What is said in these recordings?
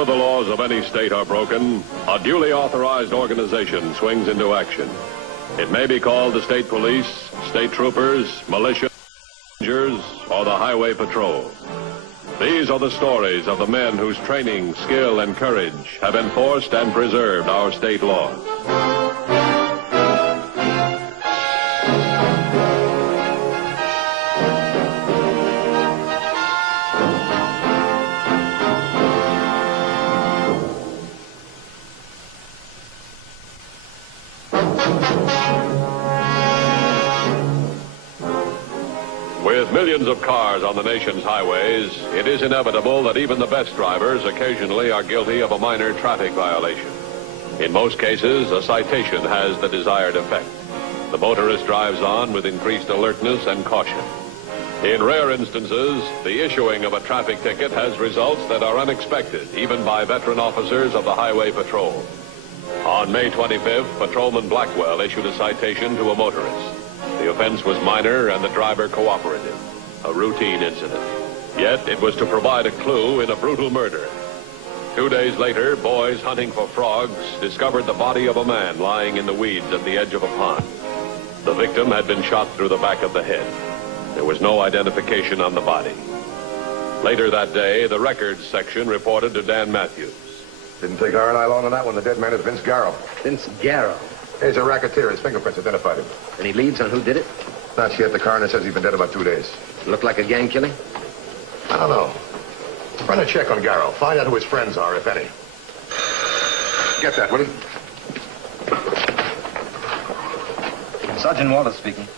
Whenever the laws of any state are broken, a duly authorized organization swings into action. It may be called the state police, state troopers, militia, rangers, or the highway patrol. These are the stories of the men whose training, skill, and courage have enforced and preserved our state laws. With millions of cars on the nation's highways, it is inevitable that even the best drivers occasionally are guilty of a minor traffic violation. In most cases, a citation has the desired effect. The motorist drives on with increased alertness and caution. In rare instances, the issuing of a traffic ticket has results that are unexpected, even by veteran officers of the Highway Patrol. On May 25th, Patrolman Blackwell issued a citation to a motorist. The offense was minor and the driver cooperative, a routine incident. Yet it was to provide a clue in a brutal murder. 2 days later, boys hunting for frogs discovered the body of a man lying in the weeds at the edge of a pond. The victim had been shot through the back of the head. There was no identification on the body. Later that day, the records section reported to Dan Matthews. Didn't take R&I long on that one. The dead man is Vince Garrow. Vince Garrow? He's a racketeer. His fingerprints identified him. Any leads on who did it? Not yet. The coroner says he's been dead about 2 days. Look like a gang killing? I don't know. Run a check on Garrow. Find out who his friends are, if any. Get that, will you? Sergeant Walters speaking.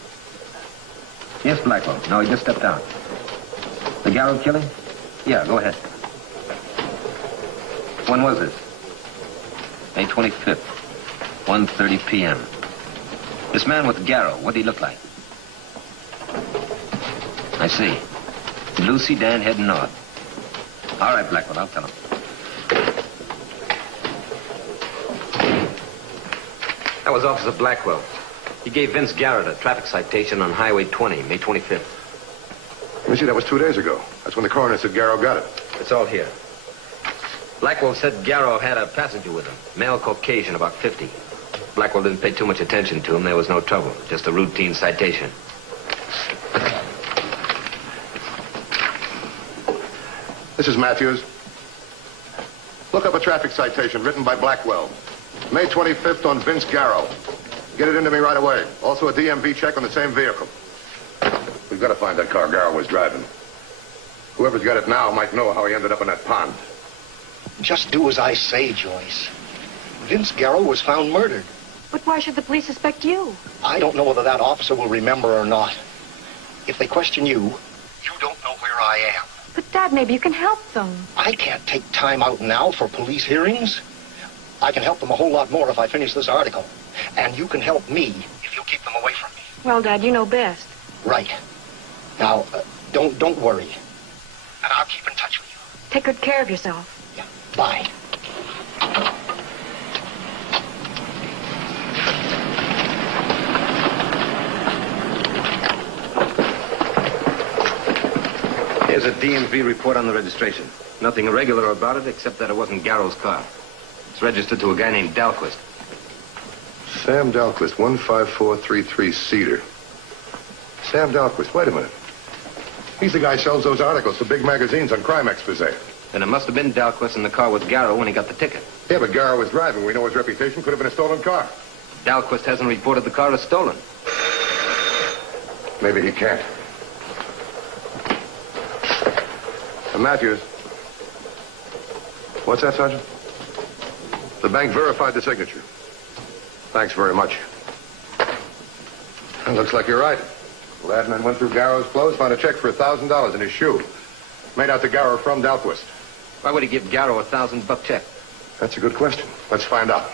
Yes, Blackwell. No, he just stepped out. The Garrow killing? Yeah, go ahead. When was it? May 25th. 1:30 p.m. This man with Garrow, what did he look like? I see. Blue sedan heading north. All right, Blackwell, I'll tell him. That was Officer Blackwell. He gave Vince Garrett a traffic citation on Highway 20, May 25th. Let me see, that was 2 days ago. That's when the coroner said Garrow got it. It's all here. Blackwell said Garrow had a passenger with him, male Caucasian, about 50. Blackwell didn't pay too much attention to him. There was no trouble. Just a routine citation. This is Matthews. Look up a traffic citation written by Blackwell. May 25th on Vince Garrow. Get it into me right away. Also a DMV check on the same vehicle. We've got to find that car Garrow was driving. Whoever's got it now might know how he ended up in that pond. Just do as I say, Joyce. Vince Garrow was found murdered. But why should the police suspect you? I don't know whether that officer will remember or not. If they question you, you don't know where I am. But, Dad, maybe you can help them. I can't take time out now for police hearings. I can help them a whole lot more if I finish this article. And you can help me if you keep them away from me. Well, Dad, you know best. Right. Now, don't worry. And I'll keep in touch with you. Take good care of yourself. Yeah. Bye. Here's a DMV report on the registration. Nothing irregular about it except that it wasn't Garrow's car. It's registered to a guy named Dahlquist. Sam Dahlquist, 15433 Cedar. Sam Dahlquist, wait a minute. He's the guy who sells those articles to big magazines on crime expose. Then it must have been Dahlquist in the car with Garrow when he got the ticket. Yeah, but Garrow was driving. We know his reputation could have been a stolen car. Dahlquist hasn't reported the car as stolen. Maybe he can't. Matthews. What's that, Sergeant? The bank verified the signature. Thanks very much. It looks like you're right. Ladman went through Garrow's clothes, found a check for $1,000 in his shoe. Made out to Garrow from Dahlquist. Why would he give Garrow a $1,000 check? That's a good question. Let's find out.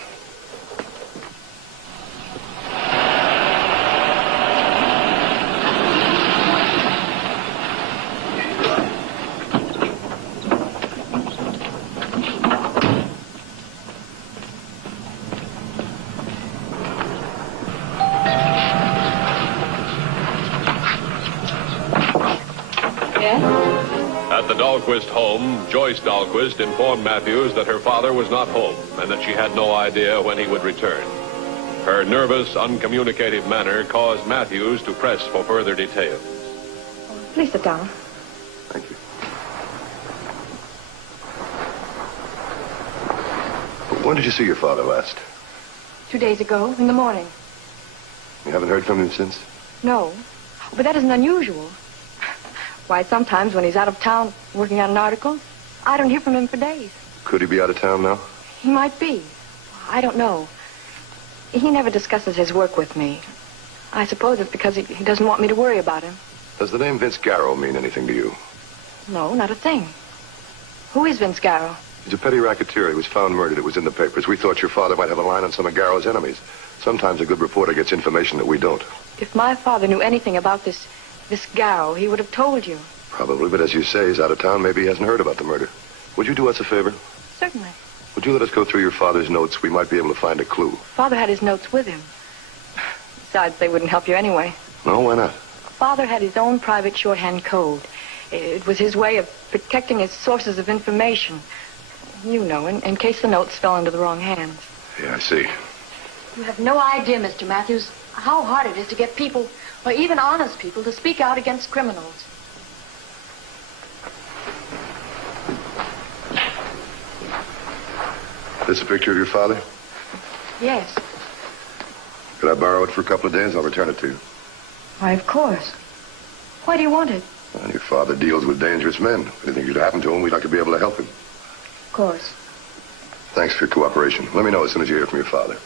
At the Dahlquist home, Joyce Dahlquist informed Matthews that her father was not home and that she had no idea when he would return. Her nervous, uncommunicative manner caused Matthews to press for further details. Please sit down. Thank you. When did you see your father last? 2 days ago, in the morning. You haven't heard from him since? No, but that isn't unusual. Why, sometimes when he's out of town working on an article, I don't hear from him for days. Could he be out of town now? He might be. I don't know. He never discusses his work with me. I suppose it's because he doesn't want me to worry about him. Does the name Vince Garrow mean anything to you? No, not a thing. Who is Vince Garrow? He's a petty racketeer. He was found murdered. It was in the papers. We thought your father might have a line on some of Garrow's enemies. Sometimes a good reporter gets information that we don't. If my father knew anything about this Garrow, he would have told you. Probably, but as you say, he's out of town. Maybe he hasn't heard about the murder. Would you do us a favor? Certainly. Would you let us go through your father's notes? We might be able to find a clue. Father had his notes with him. Besides, they wouldn't help you anyway. No, why not? Father had his own private shorthand code. It was his way of protecting his sources of information. You know, in case the notes fell into the wrong hands. Yeah, I see. You have no idea, Mr. Matthews, how hard it is to get people, or even honest people, to speak out against criminals. This a picture of your father? Yes. Could I borrow it for a couple of days? I'll return it to you. Why, of course. Why do you want it? Well, your father deals with dangerous men. If anything should happen to him, we'd like to be able to help him. Of course. Thanks for your cooperation. Let me know as soon as you hear from your father.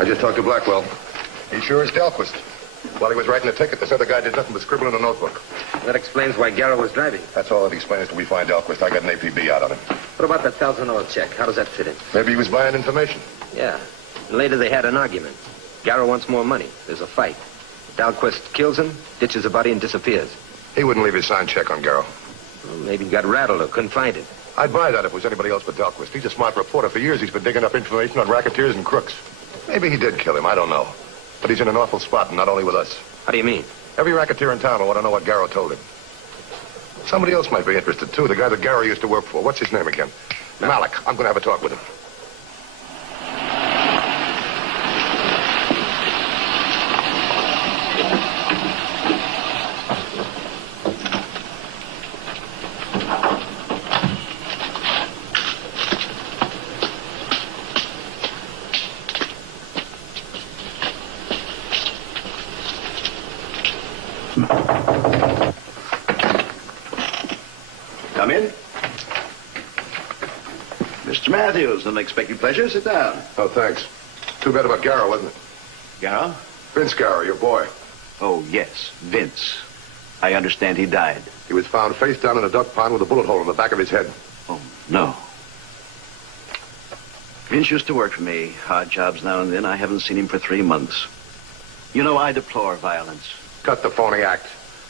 I just talked to Blackwell. He sure is Dahlquist. While he was writing the ticket, this other guy did nothing but scribble in a notebook. That explains why Garrow was driving. That's all that explains till we find Dahlquist. I got an APB out on him. What about that $1,000 check? How does that fit in? Maybe he was buying information. Yeah. And later they had an argument. Garrow wants more money. There's a fight. Dahlquist kills him, ditches the body, and disappears. He wouldn't leave his signed check on Garrow. Well, maybe he got rattled or couldn't find it. I'd buy that if it was anybody else but Dahlquist. He's a smart reporter. For years, he's been digging up information on racketeers and crooks. Maybe he did kill him. I don't know. But he's in an awful spot, and not only with us. How do you mean? Every racketeer in town will want to know what Garrow told him. Somebody else might be interested, too. The guy that Garrow used to work for. What's his name again? Malik. I'm going to have a talk with him. Come in. Mr. Matthews, unexpected pleasure. Sit down. Oh, thanks. Too bad about Garrow, wasn't it? Garrow? Vince Garrow, your boy. Oh, yes, Vince. I understand he died. He was found face down in a duck pond with a bullet hole in the back of his head. Oh, no. Vince used to work for me. Hard jobs now and then. I haven't seen him for 3 months. You know, I deplore violence. Cut the phony act.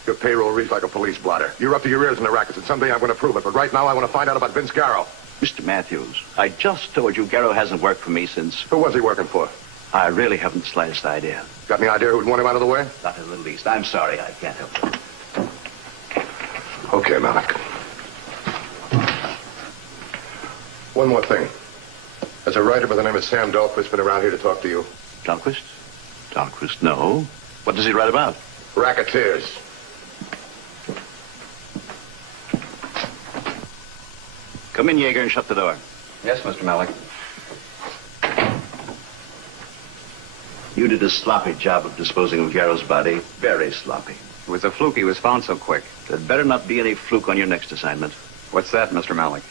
Your payroll reads like a police blotter. You're up to your ears in the rackets, and someday I'm going to prove it. But right now, I want to find out about Vince Garrow. Mr. Matthews, I just told you Garrow hasn't worked for me since... Who was he working for? I really haven't the slightest idea. Got any idea who'd want him out of the way? Not in the least. I'm sorry, I can't help you. Okay, Malik. One more thing. Has a writer by the name of Sam Dahlquist been around here to talk to you? Dahlquist? Dahlquist, no. What does he write about? Racketeers. Come in, Yeager, and shut the door. Yes, Mr. Malik. You did a sloppy job of disposing of Garrow's body. Very sloppy. It was a fluke he was found so quick. There'd better not be any fluke on your next assignment. What's that, Mr. Malik?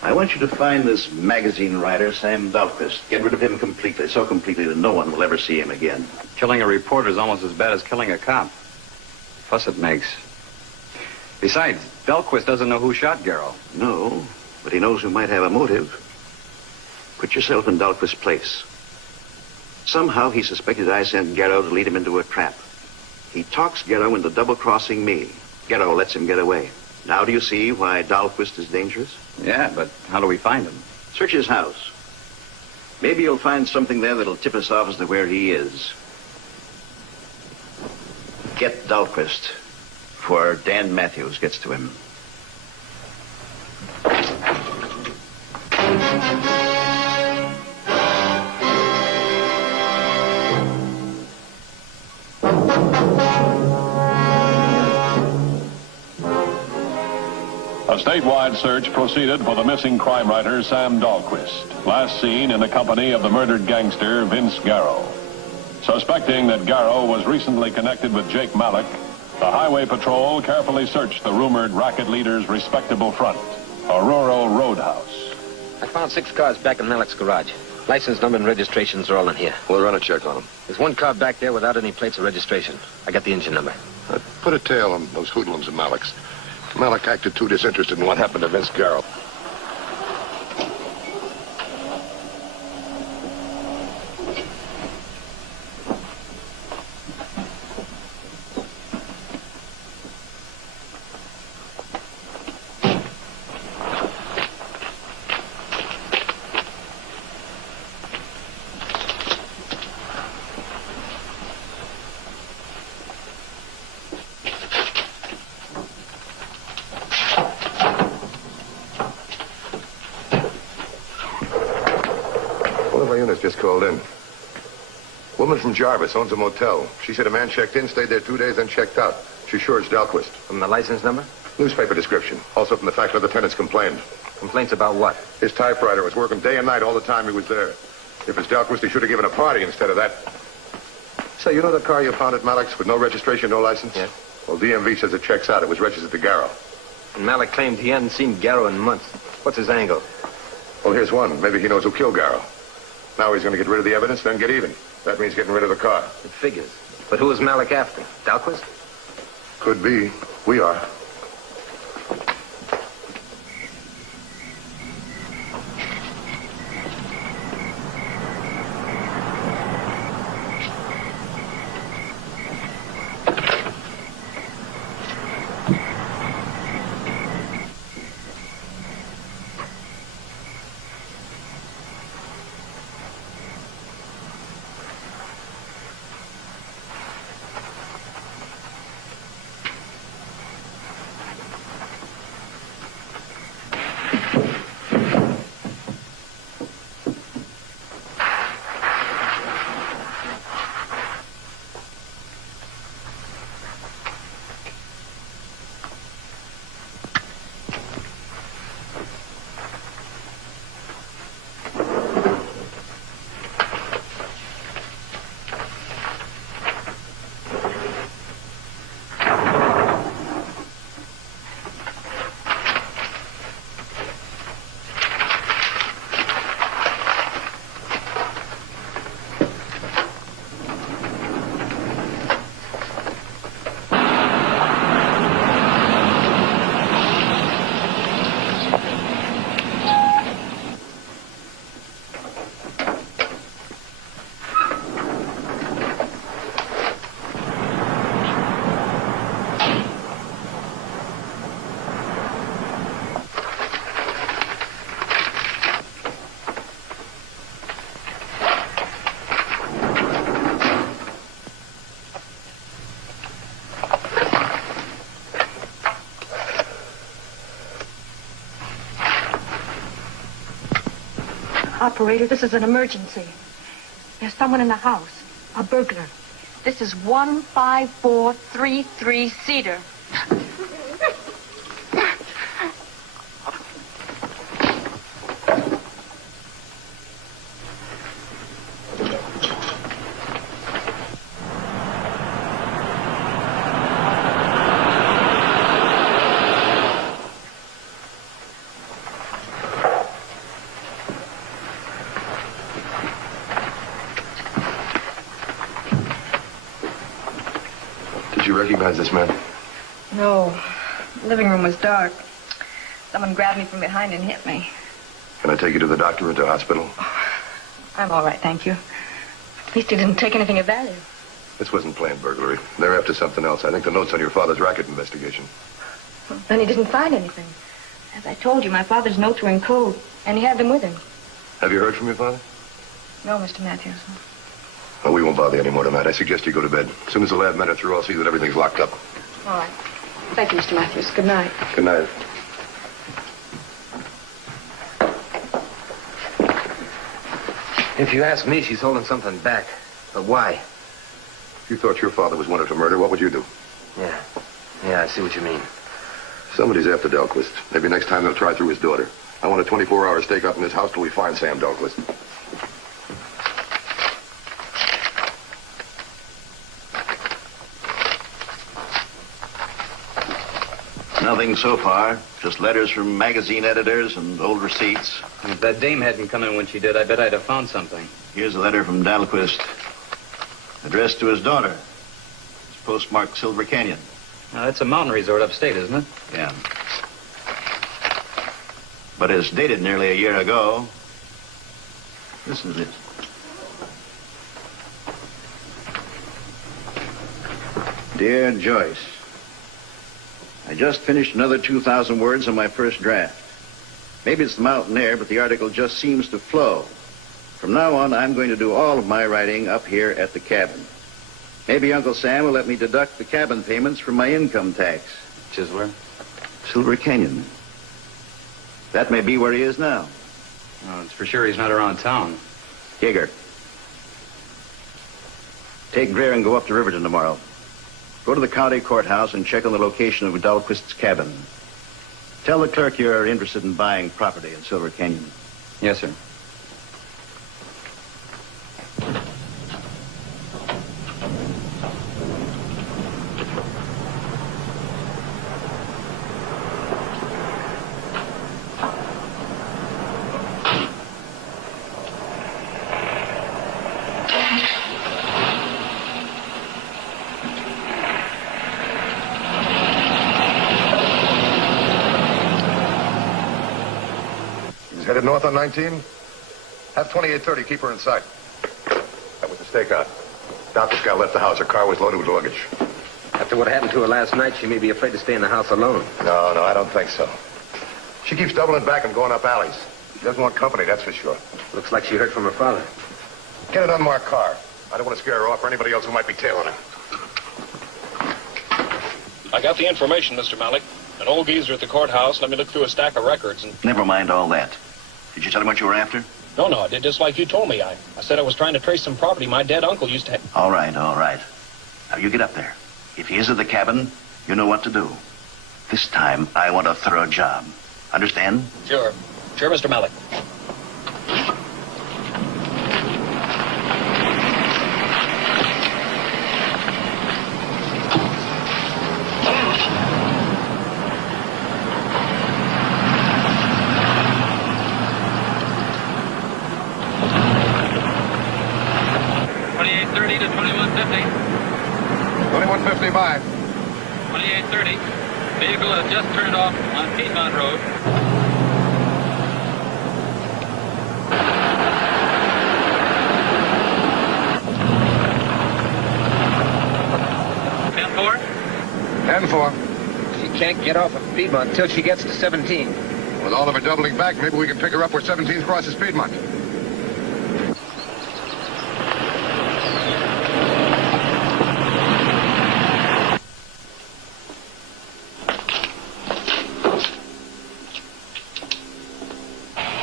I want you to find this magazine writer, Sam Dahlquist. Get rid of him completely, so completely that no one will ever see him again. Killing a reporter is almost as bad as killing a cop. Fuss it makes. Besides, Dahlquist doesn't know who shot Garrow. No, but he knows who might have a motive. Put yourself in Dahlquist's place. Somehow he suspected I sent Garrow to lead him into a trap. He talks Garrow into double-crossing me. Garrow lets him get away. Now do you see why Dahlquist is dangerous? Yeah, but how do we find him? Search his house. Maybe you'll find something there that'll tip us off as to where he is. Get Dahlquist before Dan Matthews gets to him. A statewide search proceeded for the missing crime writer Sam Dahlquist, last seen in the company of the murdered gangster Vince Garrow. Suspecting that Garrow was recently connected with Jake Malik, the Highway Patrol carefully searched the rumored racket leader's respectable front, a rural roadhouse. I found 6 cars back in Malik's garage. License number and registrations are all in here. We'll run a check on them. There's 1 car back there without any plates or registration. I got the engine number. Put a tail on those hoodlums of Malik's. Malik acted too disinterested in what happened to Vince Garrow. One of our units just called in. Woman from Jarvis owns a motel. She said a man checked in, stayed there 2 days, then checked out. She's sure it's Dahlquist. From the license number? Newspaper description. Also from the fact that the tenants complained. Complaints about what? His typewriter was working day and night all the time he was there. If it's Dahlquist, he should have given a party instead of that. Say, you know the car you found at Malik's with no registration, no license? Yeah. Well, DMV says it checks out. It was registered to Garrow. And Malik claimed he hadn't seen Garrow in months. What's his angle? Well, here's one. Maybe he knows who killed Garrow. Now he's going to get rid of the evidence, then get even. That means getting rid of the car. It figures. But who is Malik after? Dahlquist? Could be. We are. Operator, this is an emergency. There's someone in the house. A burglar. This is 15433 Cedar. Did you recognize this man? No. The living room was dark. Someone grabbed me from behind and hit me. Can I take you to the doctor or to the hospital? I'm all right, thank you. At least he didn't take anything of value. This wasn't plain burglary. They're after something else. I think the note's on your father's racket investigation. Well, then he didn't find anything. As I told you, my father's notes were in code, and he had them with him. Have you heard from your father? No, Mr. Matthews. Well, we won't bother you anymore tonight. I suggest you go to bed. As soon as the lab men are through, I'll see that everything's locked up. All right. Thank you, Mr. Matthews. Good night. Good night. If you ask me, she's holding something back. But why? If you thought your father was wanted for murder, what would you do? Yeah, I see what you mean. Somebody's after Delquist. Maybe next time they'll try through his daughter. I want a 24-hour stake up in this house till we find Sam Delquist. Nothing so far. Just letters from magazine editors and old receipts. If that dame hadn't come in when she did, I bet I'd have found something. Here's a letter from Dahlquist, addressed to his daughter. It's postmarked Silver Canyon. Now, that's a mountain resort upstate, isn't it? Yeah. But it's dated nearly a year ago. This is it. Dear Joyce, I just finished another 2,000 words on my first draft. Maybe it's the mountain air, but the article just seems to flow. From now on, I'm going to do all of my writing up here at the cabin. Maybe Uncle Sam will let me deduct the cabin payments from my income tax. Which is where? Silver Canyon. That may be where he is now. Oh, it's for sure he's not around town. Yeager. Take Greer and go up to Riverton tomorrow. Go to the county courthouse and check on the location of Dahlquist's cabin. Tell the clerk you're interested in buying property in Silver Canyon. Yes, sir. Headed north on 19? Have 2830, keep her in sight. That was the stakeout. Doctor's got left the house. Her car was loaded with luggage. After what happened to her last night, she may be afraid to stay in the house alone. No, I don't think so. She keeps doubling back and going up alleys. She doesn't want company, that's for sure. Looks like she heard from her father. Get an unmarked car. I don't want to scare her off or anybody else who might be tailing her. I got the information, Mr. Malik. An old geezer at the courthouse let me look through a stack of records and... Never mind all that. Did you tell him what you were after? No, I did just like you told me. I said I was trying to trace some property my dead uncle used to have. All right. Now, you get up there. If he is at the cabin, you know what to do. This time, I want a thorough job. Understand? Sure, Mr. Malik. Bye. 2830. Vehicle has just turned off on Piedmont Road. She can't get off of Piedmont until she gets to 17. With all of her doubling back, maybe we can pick her up where 17 crosses Piedmont.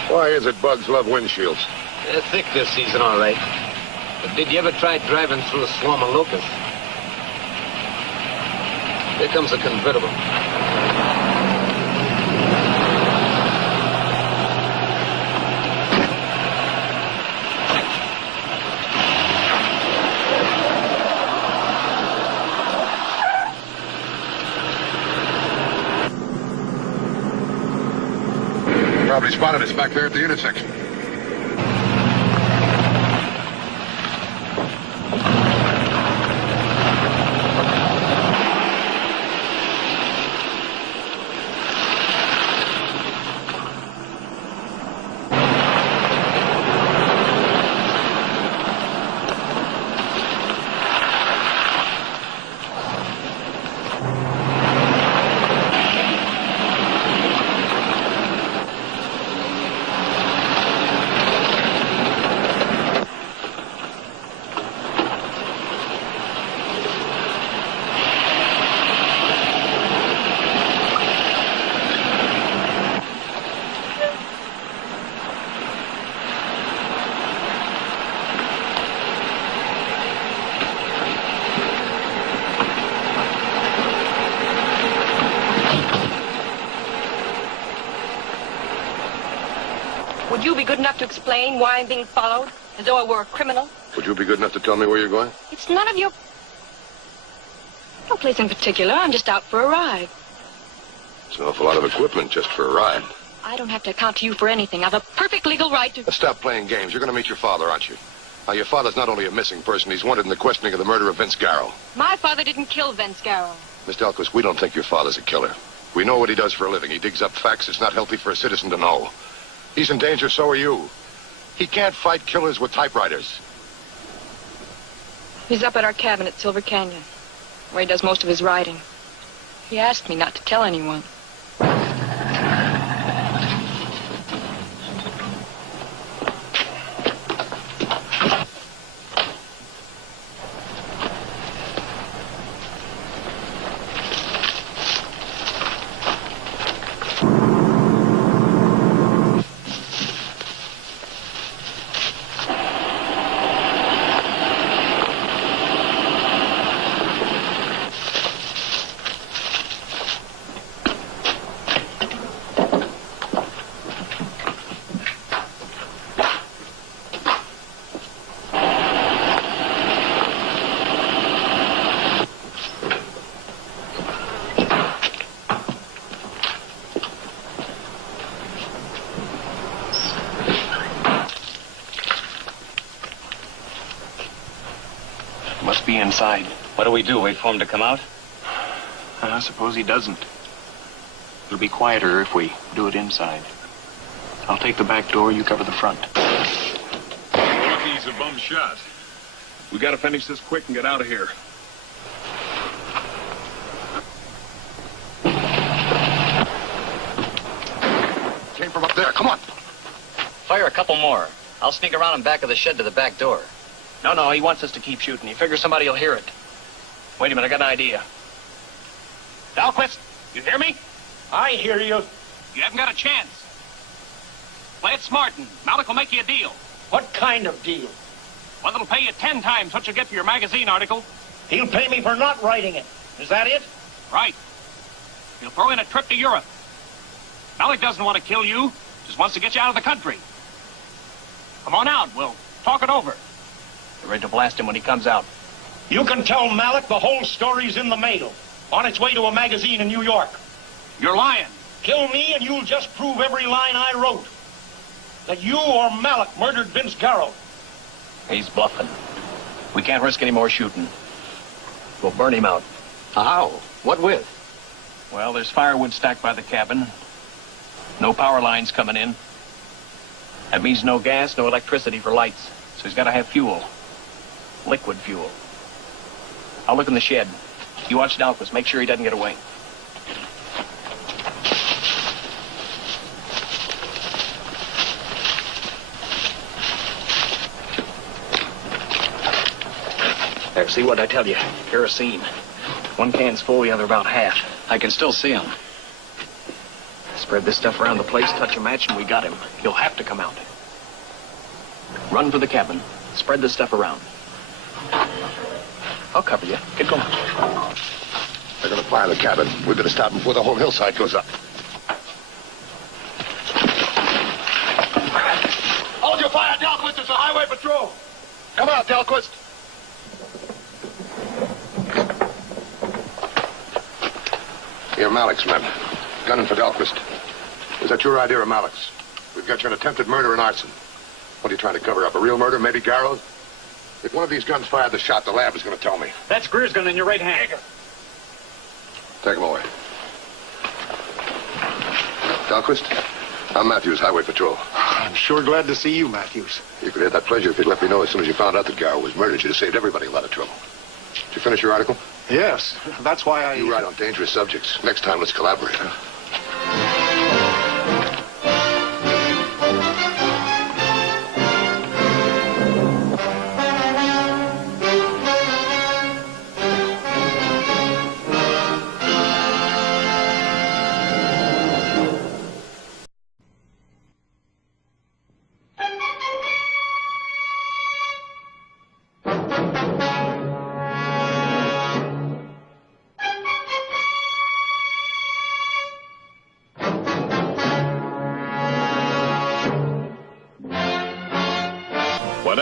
Why is it bugs love windshields? They're thick this season, all right. But did you ever try driving through a swarm of locusts? Here comes a convertible. Probably spotted us back there at the intersection. you be good enough to explain why I'm being followed, as though I were a criminal? Would you be good enough to tell me where you're going? It's none of your... No place in particular. I'm just out for a ride. It's an awful lot of equipment just for a ride. I don't have to account to you for anything. I've a perfect legal right to... Stop playing games. You're going to meet your father, aren't you? Now, your father's not only a missing person, he's wanted in the questioning of the murder of Vince Garrow. My father didn't kill Vince Garrow. Miss Delquist, we don't think your father's a killer. We know what he does for a living. He digs up facts it's not healthy for a citizen to know. He's in danger, so are you. He can't fight killers with typewriters. He's up at our cabin at Silver Canyon, where he does most of his writing. He asked me not to tell anyone. Must be inside. What do we do? Wait for him to come out? I suppose he doesn't. It'll be quieter if we do it inside. I'll take the back door, you cover the front. Rocky's a bum shot. We gotta finish this quick and get out of here. Came from up there. Come on. Fire a couple more. I'll sneak around in back of the shed to the back door. No, he wants us to keep shooting. He figures somebody will hear it. Wait a minute, I got an idea. Dahlquist, you hear me? I hear you. You haven't got a chance. Play it smart, and Malik will make you a deal. What kind of deal? One that'll pay you 10 times what you get for your magazine article. He'll pay me for not writing it. Is that it? Right. He'll throw in a trip to Europe. Malik doesn't want to kill you, just wants to get you out of the country. Come on out, we'll talk it over. You're ready to blast him when he comes out. You can tell Malik the whole story's in the mail. On its way to a magazine in New York. You're lying. Kill me and you'll just prove every line I wrote. That you or Malik murdered Vince Garrow. He's bluffing. We can't risk any more shooting. We'll burn him out. How? What with? Well, there's firewood stacked by the cabin. No power lines coming in. That means no gas, no electricity for lights. So he's got to have fuel. Liquid fuel. I'll look in the shed. You watch Dahlquist. Make sure he doesn't get away. There, see what I tell you? Kerosene. One can's full, the other about half. I can still see him. Spread this stuff around the place, touch a match, and we got him. He'll have to come out. Run for the cabin. Spread this stuff around. I'll cover you. Get going. They're going to fire the cabin. We better stop before the whole hillside goes up. Hold your fire, Dahlquist. It's a highway patrol. Come out, Delquist. You're Malik's men. Gunning for Dahlquist. Was that your idea or Malik's? We've got you an attempted murder and arson. What are you trying to cover up? A real murder? Maybe Garrow's? If one of these guns fired the shot, the lab is going to tell me. That's Greer's gun in your right hand. Take him away. Dahlquist, I'm Matthews, Highway Patrol. I'm sure glad to see you, Matthews. You could have that pleasure if you'd let me know as soon as you found out that Garrow was murdered. You'd have saved everybody a lot of trouble. Did you finish your article? Yes, that's why You write on dangerous subjects. Next time, let's collaborate.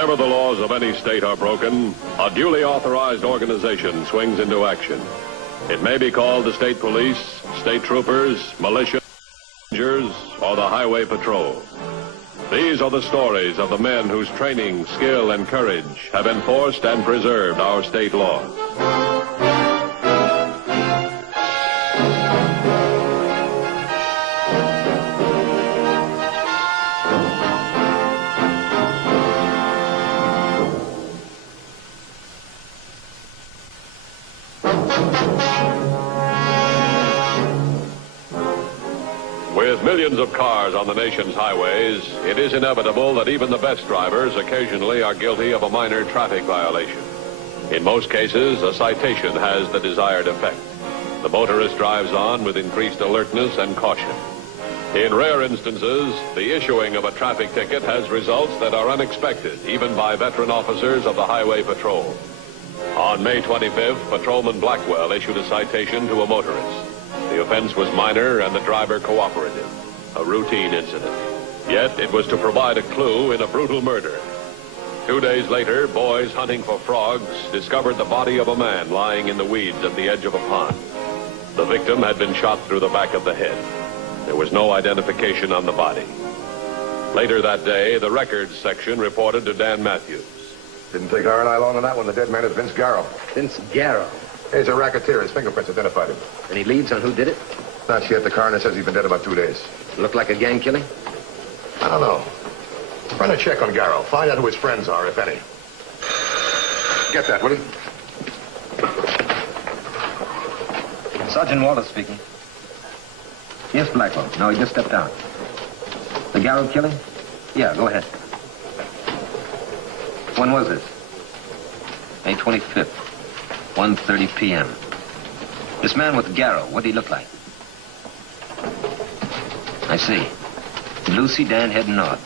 Whenever the laws of any state are broken, a duly authorized organization swings into action. It may be called the state police, state troopers, militia, rangers, or the highway patrol. These are the stories of the men whose training, skill, and courage have enforced and preserved our state laws. With millions of cars on the nation's highways, it is inevitable that even the best drivers occasionally are guilty of a minor traffic violation. In most cases, a citation has the desired effect. The motorist drives on with increased alertness and caution. In rare instances, the issuing of a traffic ticket has results that are unexpected, even by veteran officers of the Highway Patrol. On May 25th, Patrolman Blackwell issued a citation to a motorist. The offense was minor and the driver cooperative, a routine incident. Yet it was to provide a clue in a brutal murder. 2 days later, boys hunting for frogs discovered the body of a man lying in the weeds at the edge of a pond. The victim had been shot through the back of the head. There was no identification on the body. Later that day, the records section reported to Dan Matthews. Didn't take R&I long on that one. The dead man is Vince Garrow. Vince Garrow. He's a racketeer. His fingerprints identified him. Any leads on who did it? Not yet. The coroner says he's been dead about 2 days. Look like a gang killing? I don't know. Run a check on Garrow. Find out who his friends are, if any. Get that, will you? Sergeant Wallace speaking. Yes, Blackwell. No, he just stepped out. The Garrow killing? Yeah, go ahead. When was this? May 25th, 1:30 p.m. This man with Garrow, what did he look like? I see. Blue sedan heading north.